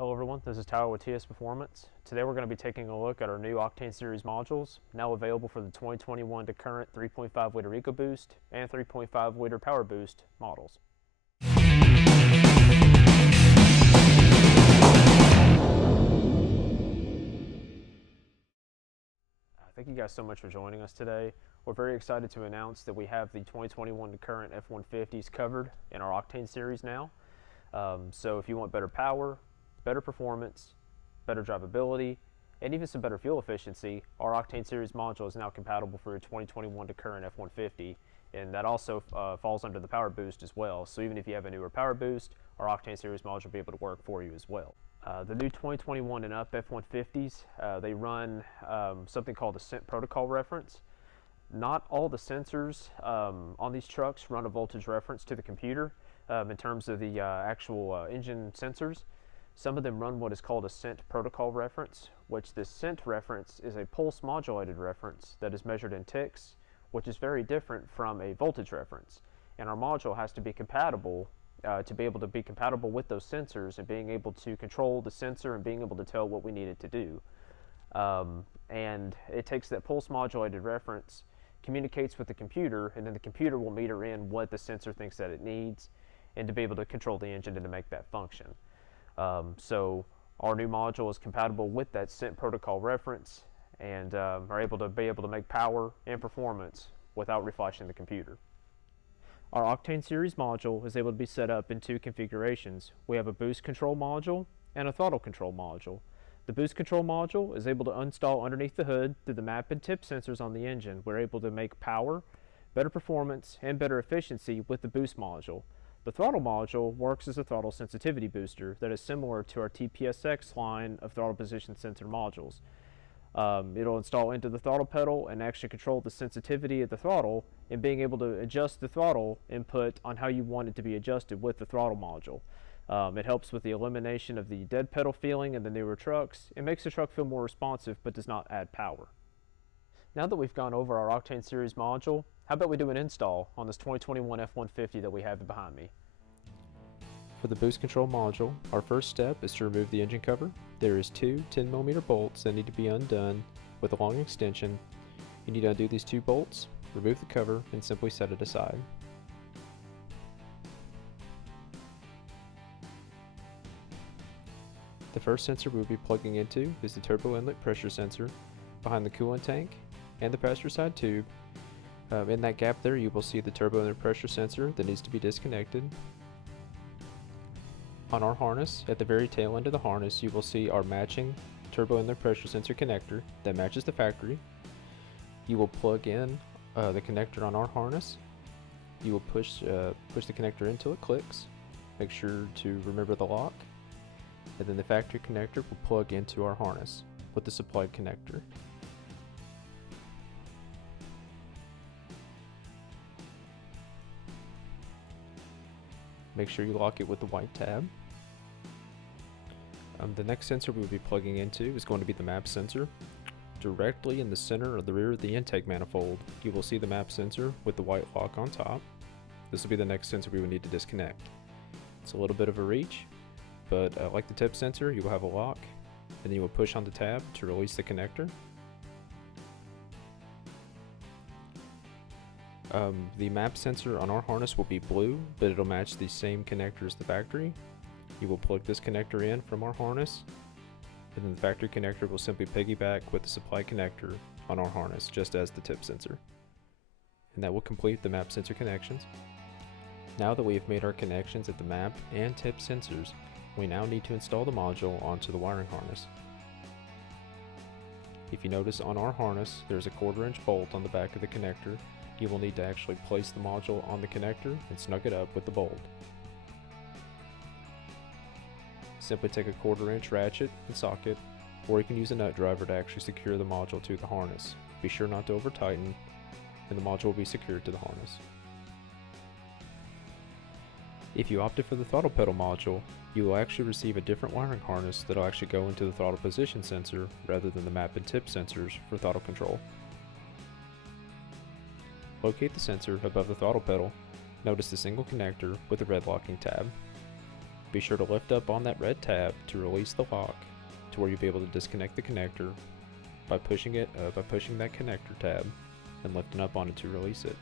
Hello everyone, this is Tyler with TS Performance. Today we're going to be taking a look at our new Octane series modules, now available for the 2021 to current 3.5 liter EcoBoost and 3.5 liter Power Boost models. Thank you guys so much for joining us today. We're very excited to announce that we have the 2021 to current F150s covered in our Octane series now. So if you want better power, better performance, better drivability, and even some better fuel efficiency, our Octane series module is now compatible for a 2021 to current F150, and that also falls under the Power Boost as well. So even if you have a newer Power Boost, our Octane series module will be able to work for you as well. The new 2021 and up F150s, they run something called a SENT protocol reference. Not all the sensors on these trucks run a voltage reference to the computer in terms of the actual engine sensors. Some of them run what is called a SENT protocol reference, which this SENT reference is a pulse modulated reference that is measured in ticks, which is very different from a voltage reference. And our module has to be compatible to be able to be compatible with those sensors and being able to control the sensor and being able to tell what we need it to do. And it takes that pulse modulated reference, communicates with the computer, and then the computer will meter in what the sensor thinks that it needs and to be able to control the engine and to make that function. So our new module is compatible with that SENT protocol reference and are able to make power and performance without reflashing the computer. Our Octane series module is able to be set up in two configurations. We have a boost control module and a throttle control module. The boost control module is able to install underneath the hood through the map and tip sensors on the engine. We're able to make power, better performance, and better efficiency with the boost module. The throttle module works as a throttle sensitivity booster that is similar to our TPSX line of throttle position sensor modules. It'll install into the throttle pedal and actually control the sensitivity of the throttle and being able to adjust the throttle input on how you want it to be adjusted with the throttle module. It helps with the elimination of the dead pedal feeling in the newer trucks. It makes the truck feel more responsive but does not add power. Now that we've gone over our Octane series module, how about we do an install on this 2021 F150 that we have behind me? For the boost control module, our first step is to remove the engine cover. There is two 10mm bolts that need to be undone with a long extension. You need to undo these two bolts, remove the cover, and simply set it aside. The first sensor we'll be plugging into is the turbo inlet pressure sensor behind the coolant tank and the passenger side tube. In that gap there, you will see the turbo inlet pressure sensor that needs to be disconnected. On our harness, at the very tail end of the harness, you will see our matching turbo inlet pressure sensor connector that matches the factory. You will plug in the connector on our harness. You will push the connector until it clicks. Make sure to remember the lock. And then the factory connector will plug into our harness with the supplied connector. Make sure you lock it with the white tab. The next sensor we'll be plugging into is going to be the map sensor. Directly in the center of the rear of the intake manifold, you will see the map sensor with the white lock on top. This will be the next sensor we will need to disconnect. It's a little bit of a reach, but like the tip sensor, you will have a lock, and then you will push on the tab to release the connector. The map sensor on our harness will be blue, but it'll match the same connector as the factory. You will plug this connector in from our harness, and then the factory connector will simply piggyback with the supply connector on our harness, just as the tip sensor. And that will complete the map sensor connections. Now that we have made our connections at the map and tip sensors, we now need to install the module onto the wiring harness. If you notice on our harness, there's a 1/4 inch bolt on the back of the connector. You will need to actually place the module on the connector and snug it up with the bolt. Simply take a 1/4 inch ratchet and socket, or you can use a nut driver to actually secure the module to the harness. Be sure not to over tighten, and the module will be secured to the harness. If you opted for the throttle pedal module, you will actually receive a different wiring harness that will actually go into the throttle position sensor rather than the map and tip sensors for throttle control. Locate the sensor above the throttle pedal. Notice the single connector with the red locking tab. Be sure to lift up on that red tab to release the lock to where you'll be able to disconnect the connector by pushing that connector tab and lifting up on it to release it.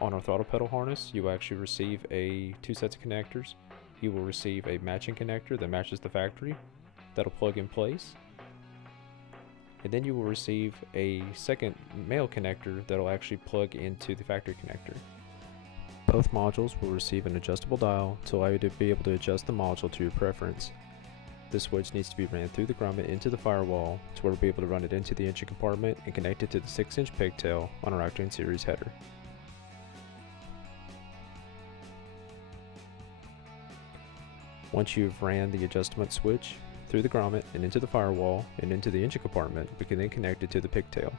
On our throttle pedal harness, you will actually receive two sets of connectors. You will receive a matching connector that matches the factory that'll plug in place, and then you will receive a second male connector that'll actually plug into the factory connector. Both modules will receive an adjustable dial to allow you to be able to adjust the module to your preference. This switch needs to be ran through the grommet into the firewall to where we'll be able to run it into the engine compartment and connect it to the 6-inch pigtail on our Octane series header. Once you've ran the adjustment switch through the grommet and into the firewall and into the engine compartment, we can then connect it to the pigtail.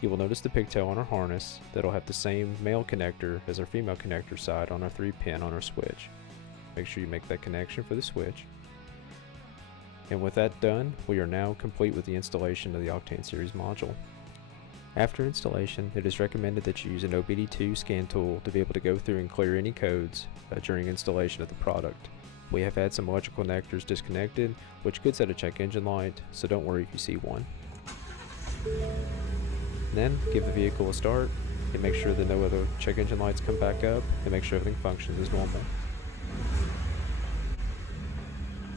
You will notice the pigtail on our harness that'll have the same male connector as our female connector side on our 3-pin on our switch. Make sure you make that connection for the switch. And with that done, we are now complete with the installation of the Octane series module. After installation, it is recommended that you use an OBD2 scan tool to be able to go through and clear any codes during installation of the product. We have had some electrical connectors disconnected, which could set a check engine light, so don't worry if you see one. Then, give the vehicle a start, and make sure that no other check engine lights come back up, and make sure everything functions as normal.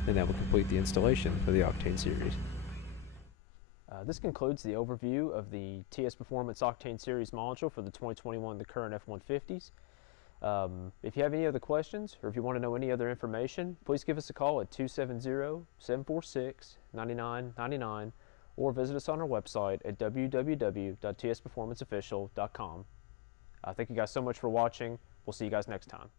And that will complete the installation of the Octane series. This concludes the overview of the TS Performance Octane series module for the 2021 the current F150s. If you have any other questions, or if you want to know any other information, please give us a call at 270-746-9999, or visit us on our website at www.tsperformanceofficial.com. Thank you guys so much for watching. We'll see you guys next time.